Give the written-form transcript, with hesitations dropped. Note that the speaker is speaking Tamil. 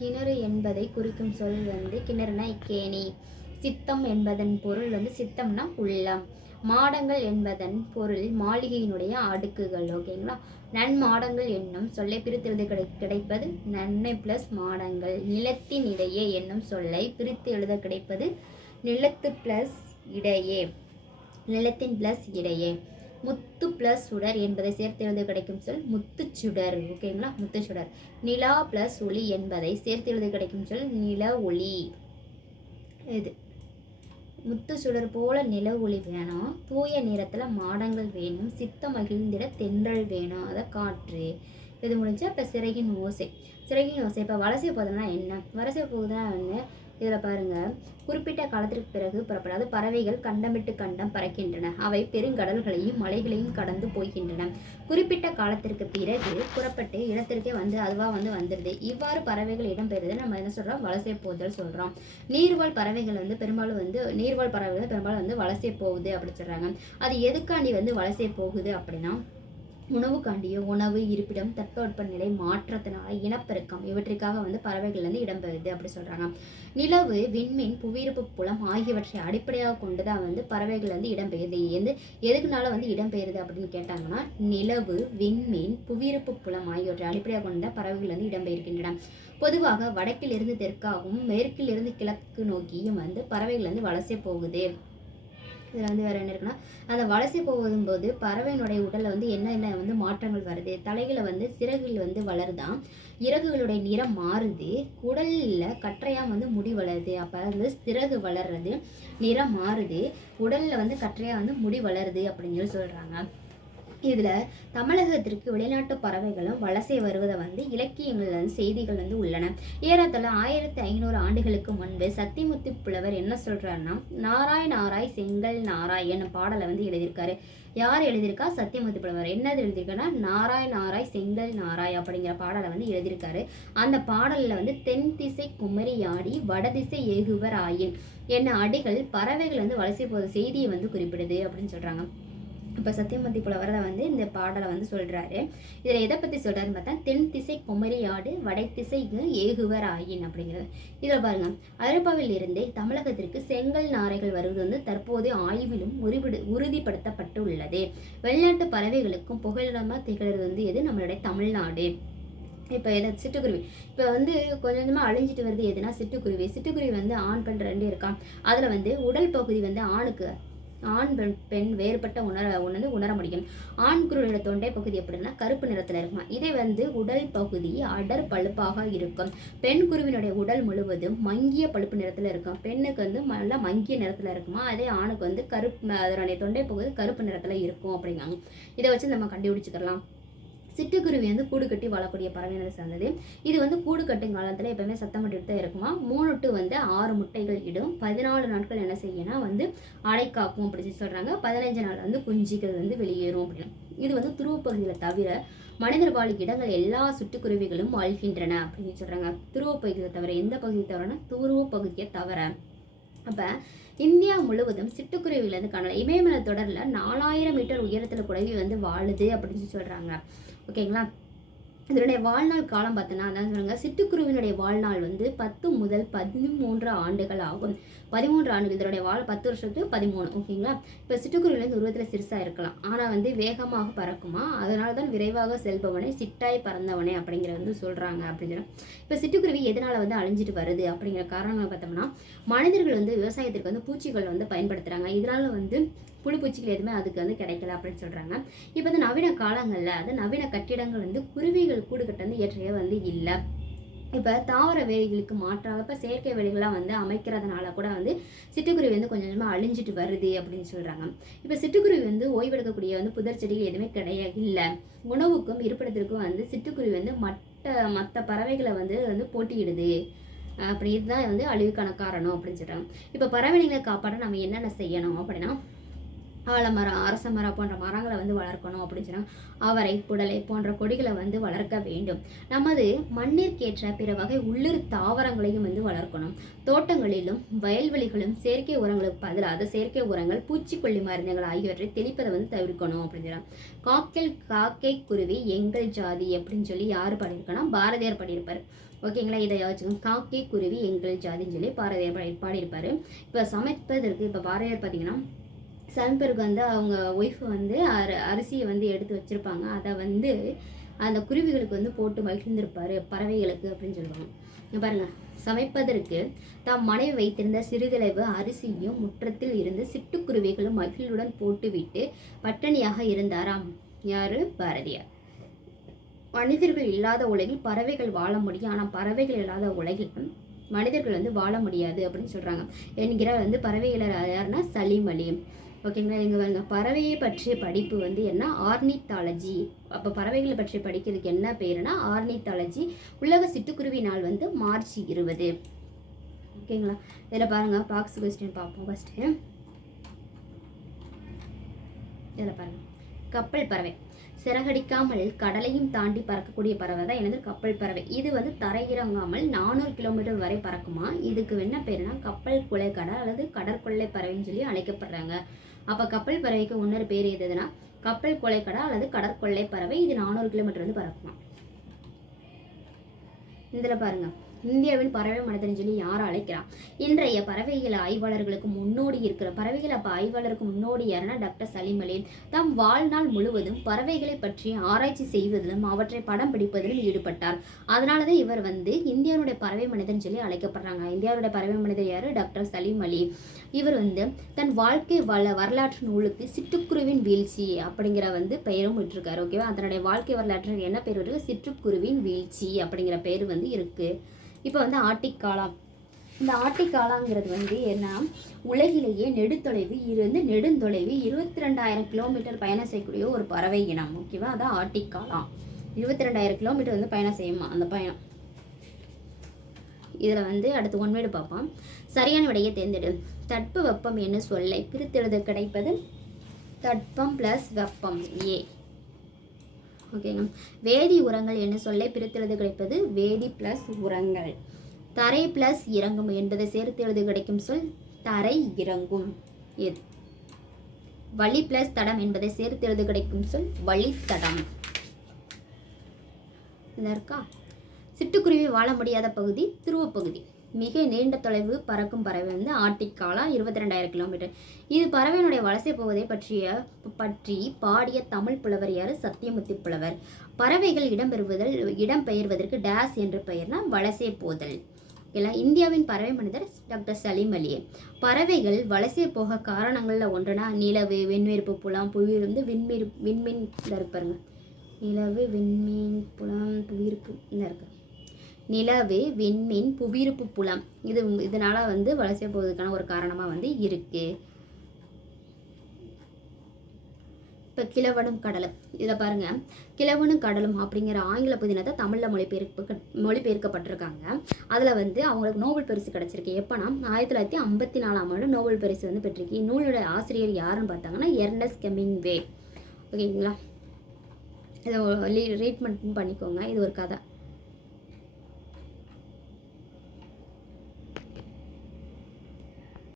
கிணறு என்பதை குறிக்கும் சொல் கிணறுனா கேணி. சித்தம் என்பதன் பொருள் சித்தம்னா உள்ளம். மாடங்கள் என்பதன் பொருள் மாளிகையினுடைய அடுக்குகள். ஓகேங்களா. நன்மாடங்கள் என்னும் சொல்லை பிரித்தெழுத கிடைப்பது நன்மை பிளஸ் மாடங்கள். நிலத்தின் இடையே என்னும் சொல்லை பிரித்து எழுத கிடைப்பது நிலத்து பிளஸ் இடையே. நிலத்தின் பிளஸ் இடையே. முத்து பிளஸ் சுடர் என்பதை சேர்த்து எழுத கிடைக்கும் சொல் முத்துச்சுடர். ஓகேங்களா. முத்துச்சுடர். நிலா பிளஸ் ஒளி என்பதை சேர்த்து எழுத கிடைக்கும் சொல் நில ஒளி. இது முத்து சுடர் போல நில ஒளி வேணும். தூய நிறத்துல மாடங்கள் வேணும். சித்த மகிழ்ந்திட தென்றல் வேணும். அதை காற்று. இது முடிஞ்சா இப்போ சிறகின் ஓசை. சிறகின் ஓசை இப்போ வலசை போகுதுன்னா என்ன? வலசை போகுதுன்னா இதில் பாருங்கள், குறிப்பிட்ட காலத்திற்கு பிறகு புறப்படாது பறவைகள் கண்டமிட்டு கண்டம் பறக்கின்றன. அவை பெருங்கடல்களையும் மலைகளையும் கடந்து போகின்றன. குறிப்பிட்ட காலத்திற்கு பிறகு புறப்பட்டு இடத்திற்கே அதுவாக வந்துடுது. இவ்வாறு பறவைகள் இடம்பெறுது நம்ம என்ன சொல்கிறோம்? வலசை போதல் சொல்கிறோம். நீர்வாழ் பறவைகள் பெரும்பாலும் நீர்வாழ் பறவைகள் பெரும்பாலும் வலசை போகுது அப்படின்னு சொல்கிறாங்க. அது எதுக்காண்டி வலசை போகுது அப்படின்னா, உணவுக்காண்டியோ, உணவு, இருப்பிடம், தட்பவெப்பநிலை மாற்றத்தினால, இனப்பெருக்கம் இவற்றிற்காக பறவைகள் இடம்பெறுது அப்படி சொல்றாங்க. நிலவு, விண்மீன், புவியீர்ப்பு புலம் ஆகியவற்றை அடிப்படையாக கொண்டுதான் பறவைகள் இடம்பெயருது. எதுக்குனால இடம்பெயருது அப்படின்னு கேட்டாங்கன்னா, நிலவு, விண்மீன், புவியீர்ப்பு புலம் ஆகியவற்றை அடிப்படையாக கொண்ட பறவைகள் இடம்பெயர்கின்றன. பொதுவாக வடக்கிலிருந்து தெற்காகவும் மேற்கிலிருந்து கிழக்கு நோக்கியும் பறவைகள் வலசை போகுது. இதில் வேறு என்ன இருக்குன்னா, அந்த வலசை போகும்போது பறவையினுடைய உடலில் என்ன மாற்றங்கள் வருது. தலைகளை சிறகுகள் வளருதான். இறகுகளுடைய நிறம் மாறுது. உடலில் கற்றையாக முடி வளருது. அப்போ சிறகு வளர்றது, நிறம் மாறுது. உடலில் கற்றையாக முடி வளருது அப்படின்னு சொல்கிறாங்க. இதில் தமிழகத்திற்கு வெளிநாட்டு பறவைகளும் வலசை வருவதை இலக்கியங்கள் செய்திகள் உள்ளன. ஏறத்தாழ 1500 ஆண்டுகளுக்கு முன்பு சத்திமுத்து புலவர் என்ன சொல்றாருன்னா, நாராய் நாராய் செங்கல் நாராய் என்னும் பாடலை எழுதியிருக்காரு. யார் எழுதியிருக்கா? சத்தியமுத்து புலவர். என்னது எழுதியிருக்காருன்னா, நாராய் நாராய் செங்கல் நாராய் அப்படிங்கிற பாடலை எழுதியிருக்காரு. அந்த பாடலில் தென் திசை குமரி ஆடி வடதிசை ஏகுவர் ஆயின் என்ன அடிகள் பறவைகள் வலசை போகிற செய்தியை குறிப்பிடுது அப்படின்னு சொல்றாங்க. இப்போ சத்தியமூர்த்தி புலவரை இந்த பாடலை சொல்கிறாரு. இதில் எதை பற்றி சொல்கிறாருன்னு பார்த்தா, தென் திசை குமரி ஆடு வடை திசை ஏகுவர் ஆயின் அப்படிங்கிறது. இதில் பாருங்கள், ஐரோப்பாவில் இருந்தே தமிழகத்திற்கு செங்கல் நாரைகள் வருவது தற்போது ஆய்விலும் உறுதிப்படுத்தப்பட்டு உள்ளது. வெளிநாட்டு பறவைகளுக்கும் புகலிடமாக திகழ்கிறது எது? நம்மளுடைய தமிழ்நாடு. இப்போ சிட்டுக்குருவி இப்போ கொஞ்சம் கொஞ்சமாக அழிஞ்சிட்டு வருது. எதுனா சிட்டுக்குருவி. சிட்டுக்குருவி ஆண் பெண் ரெண்டு இருக்கான். அதில் உடல் பகுதி ஆணுக்கு ஆண் பெண் வேறுபட்ட உணர முடியும். ஆண் குருவியோட தொண்டை பகுதி எப்படின்னா கருப்பு நிறத்துல இருக்குமா. இதே உடல் பகுதி அடர் பழுப்பாக இருக்கும். பெண் குருவினுடைய உடல் முழுவதும் மங்கிய பழுப்பு நிறத்துல இருக்கும். பெண்ணுக்கு நல்லா மங்கிய நிறத்துல இருக்குமா. அதே ஆணுக்கு கருப்பு, அதனுடைய தொண்டை பகுதி கருப்பு நிறத்துல இருக்கும் அப்படிங்காங்க. இதை வச்சு நம்ம கண்டுபிடிச்சுக்கலாம். சிட்டுக்குருவி கூடு கட்டி வாழக்கூடிய பறவையினரை சார்ந்தது. இது கூடு கட்டும் காலத்தில் எப்பவுமே சத்தம் மட்டும் தான் இருக்குமா. 3 to 6 முட்டைகள் இடும். 14 நாட்கள் என்ன செய்யணும் அடை காக்கும் அப்படின்னு சொல்றாங்க. 15 நாள் குஞ்சுகள் வெளியேறும் அப்படின்னு. இது துருவ பகுதியில் தவிர மனிதர் வாழும் இடங்கள் எல்லா சிட்டுக்குருவிகளும் வாழ்கின்றன அப்படின்னு சொல்றாங்க. துருவ பகுதியை தவிர. எந்த பகுதியை தவிரனா துருவ பகுதியை தவிர. அப்ப இந்தியா முழுவதும் சிட்டுக்குருவிகள் காணலாம். இமயமலை தொடர்ல 4000 மீட்டர் உயரத்துல குருவி வாழுது அப்படின்னு சொல்றாங்க. ஓகேங்களா. இதனுடைய வாழ்நாள் காலம் பார்த்தோன்னா அதான் சொல்லுங்க, சிட்டுக்குருவினுடைய வாழ்நாள் 10 முதல் 13 ஆண்டுகள் ஆகும். 13 ஆண்டுகள். இதனுடைய 10 வருஷத்துக்கு 13. ஓகேங்களா. இப்போ சிட்டுக்குருவில உருவத்தில் சிறுசாக இருக்கலாம், ஆனால் வேகமாக பறக்குமா. அதனால தான் விரைவாக செல்பவனை சிட்டாய் பறந்தவனே அப்படிங்கிற சொல்கிறாங்க அப்படிங்கிற. இப்போ சிட்டுக்குருவி எதனால் அழிஞ்சிட்டு வருது அப்படிங்கிற காரணங்களை பார்த்தோம்னா, மனிதர்கள் விவசாயத்திற்கு பூச்சிகள் பயன்படுத்துகிறாங்க. இதனால் புழுப்பூச்சிகள் எதுவுமே அதுக்கு கிடைக்கல அப்படின்னு சொல்கிறாங்க. இப்போ நவீன காலங்களில் நவீன கட்டிடங்கள் குருவிகள் கூடு கட்ட ஏற்றைய இல்லை. இப்போ தாவர வேலிகளுக்கு மாற்றாக இப்போ செயற்கை வேலிகள்லாம் அமைக்கிறதுனால கூட சிட்டுக்குருவி கொஞ்சம் கொஞ்சமாக அழிஞ்சிட்டு வருது அப்படின்னு சொல்கிறாங்க. இப்போ சிட்டுக்குருவி ஓய்வெடுக்கக்கூடிய புதர் செடிகள் எதுவுமே கிடையாது இல்லை. உணவுக்கும் இருப்பிடத்திற்கும் சிட்டுக்குருவி மற்ற பறவைகளை போட்டியிடுது. அப்படி இதுதான் அழிவுக்கான காரணம் அப்படின்னு சொல்கிறாங்க. இப்போ பறவைகளை காப்பாற்ற நம்ம என்னென்ன செய்யணும் அப்படின்னா, ஆலமரம், அரச மரம் போன்ற மரங்களை வளர்க்கணும் அப்படின்னு சொன்னாங்க. அவரை, புடலை போன்ற கொடிகளை வளர்க்க வேண்டும். நமது மண்ணிற்கேற்ற பிற வகை உள்ளூர் தாவரங்களையும் வளர்க்கணும். தோட்டங்களிலும் வயல்வெளிகளும் செயற்கை உரங்களுக்கு பதிலாக செயற்கை உரங்கள், பூச்சிக்கொல்லி மருந்துகள் ஆகியவற்றை தெளிப்பதை தவிர்க்கணும் அப்படின்னு சொல்றாங்க. காக்கை குருவி எங்கள் ஜாதி அப்படின்னு சொல்லி யாரு பாடியிருக்கோன்னா பாரதியார் பாடியிருப்பார். ஓகேங்களா. இதை வச்சுக்கோங்க. காக்கை குருவி எங்கள் ஜாதின்னு சொல்லி பாரதியார் பாடியிருப்பார். இப்போ சமைப்பதற்கு இப்போ பாரதியார் பார்த்தீங்கன்னா சமைப்பதற்கு வந்து அவங்க ஒய்ஃபு வந்து அரிசியை வந்து எடுத்து வச்சுருப்பாங்க. அதை வந்து அந்த குருவிகளுக்கு வந்து போட்டு மகிழ்ந்திருப்பார், பறவைகளுக்கு அப்படின்னு சொல்லுவாங்க. பாருங்கள், சமைப்பதற்கு தாம் மனைவி வைத்திருந்த சிறிதளவு அரிசியும் முற்றத்தில் இருந்து சிட்டுக்குருவிகளும் மகிழ்வுடன் போட்டுவிட்டு பட்டினியாக இருந்தாராம். யாரு? பாரதியார். மனிதர்கள் இல்லாத உலகில் பறவைகள் வாழ முடியும், ஆனால் பறவைகள் இல்லாத உலகில் மனிதர்கள் வந்து வாழ முடியாது அப்படின்னு சொல்கிறாங்க. என்கிற வந்து பறவைகளை யாருன்னா சலீம் அலி. ஓகேங்களா. இங்கே பாருங்க, பறவையை பற்றிய படிப்பு வந்து என்ன? ஆர்னித்தாலஜி. அப்போ பறவைகளை பற்றி படிக்கிறதுக்கு என்ன பேருனா ஆர்னித்தாலஜி. உலக சிட்டுக்குருவி நாள் வந்து மார்ச் 20. ஓகேங்களா. இதில் பாருங்கள், பாக்ஸ் கொஸ்டின் பார்ப்போம். ஃபஸ்ட்டு இதில் பாருங்கள், கப்பல் பறவை சிறகடிக்காமல் கடலையும் தாண்டி பறக்கக்கூடிய பறவை தான் எனது கப்பல் பறவை. இது வந்து தரையிறங்காமல் 400 கிலோமீட்டர் வரை பறக்குமா. இதுக்கு என்ன பேருனா கப்பல் கொள்ளைக்கடை அல்லது கடற்கொள்ளை பறவைன்னு சொல்லி அழைக்கப்படுறாங்க. அப்போ கப்பல் பறவைக்கு இன்னொரு பேர் எதுனா கப்பல் கொள்ளைக்கடை அல்லது கடற்கொள்ளை பறவை. இது 400 கிலோமீட்டர் வந்து பறக்குமா. இதில் பாருங்க, இந்தியாவின் பறவை மனிதன் சொல்லி யாரை அழைக்கிறான்? இன்றைய பறவைகள் ஆய்வாளர்களுக்கு முன்னோடி இருக்கிற பறவைகள் அப்போ ஆய்வாளருக்கு முன்னோடி யாருன்னா டாக்டர் சலீம் அலி. தம் வாழ்நாள் முழுவதும் பறவைகளை பற்றி ஆராய்ச்சி செய்வதிலும் அவற்றை படம் பிடிப்பதிலும் ஈடுபட்டார். அதனால தான் இவர் வந்து இந்தியாவுடைய பறவை மனிதன் சொல்லி அழைக்கப்படுறாங்க. இந்தியாவுடைய பறவை மனிதர் யாரு? டாக்டர் சலீம் அலி. இவர் வந்து தன் வாழ்க்கை வரலாற்று நூலுக்கு சிட்டுக்குருவின் வீழ்ச்சி அப்படிங்கிற வந்து பெயரும் விட்டுருக்காரு. ஓகேவா. அதனுடைய வாழ்க்கை வரலாற்று என்ன பேர் இருக்கு? சிட்டுக்குருவின் வீழ்ச்சி அப்படிங்கிற பேர் வந்து இருக்கு. இப்போ வந்து ஆர்டிக் காலா. இந்த ஆர்டிக் காலாங்கிறது வந்து என்ன? உலகிலேயே நெடுந்தொலைவு 22,000 கிலோமீட்டர் பயணம் செய்யக்கூடிய ஒரு பறவை இனம். ஓகேவா. அதான் ஆர்டிக் காலா. 22,000 கிலோமீட்டர் வந்து பயணம் செய்யுமா அந்த பயணம். இதில் வந்து அடுத்து ஒன்வேடு பார்ப்போம். சரியான விடையை தேர்ந்தெடு. தட்ப வெப்பம் என்ன சொல்லை பிரித்தெழுத கிடைப்பது? தட்பம் ப்ளஸ் வெப்பம். ஏ. ஓகேங்க. வேதி உரங்கள் என்ன சொல்லை பிரித்தெழுத கிடைப்பது? வேதி ப்ளஸ் உரங்கள். தரை ப்ளஸ் இறங்கும் என்பதை சேர்த்து எழுத கிடைக்கும் சொல் தரை இறங்கும். எது? வழி ப்ளஸ் தடம் என்பதை சேர்த்து எழுத கிடைக்கும் சொல் வழித்தடம். இருக்கா. சிட்டுக்குருவி வாழ முடியாத பகுதி துருவப்பகுதி. மிக நீண்ட தொலைவு பறக்கும் பறவை வந்து ஆர்டிக் காலா 22,000 கிலோமீட்டர். இது பறவையினுடைய வலசை போவதை பற்றி பாடிய தமிழ் புலவர் யாரு? சத்தியமூர்த்தி புலவர். பறவைகள் இடம்பெயர்வதற்கு டேஸ் என்ற பெயர்னா வலசை போதல். இல்லை. இந்தியாவின் பறவை மனிதர் டாக்டர் சலீம் அலி. பறவைகள் வலசை போக காரணங்களில் ஒன்றுனா நிலவு, விண்வெறுப்பு புலம், புவி வந்து விண்மீன் இருப்பாருங்க. நிலவு, விண்மீன், புலம், புவியிருப்பு இருக்கு. நிலவு, விண்மீன், புவியிருப்பு புலம் இதனால வந்து வலசை போவதற்கான ஒரு காரணமாக வந்து இருக்கு. இப்போ கிழவனும் கடலும். இதில் பாருங்க, கிழவனும் கடலும் அப்படிங்கிற ஆங்கில புதினத்தை தமிழில் மொழிபெயர்க்கப்பட்டிருக்காங்க. அதில் வந்து அவங்களுக்கு நோபல் பரிசு கிடச்சிருக்கு. எப்போனா 1954 நோபல் பரிசு வந்து பெற்றிருக்கு. நூலோட ஆசிரியர் யாருன்னு பார்த்தாங்கன்னா எர்னஸ்ட் ஹெமிங்வே. ஓகேங்களா. இதை ரீட்மெண்ட் பண்ணிக்கோங்க. இது ஒரு கதை.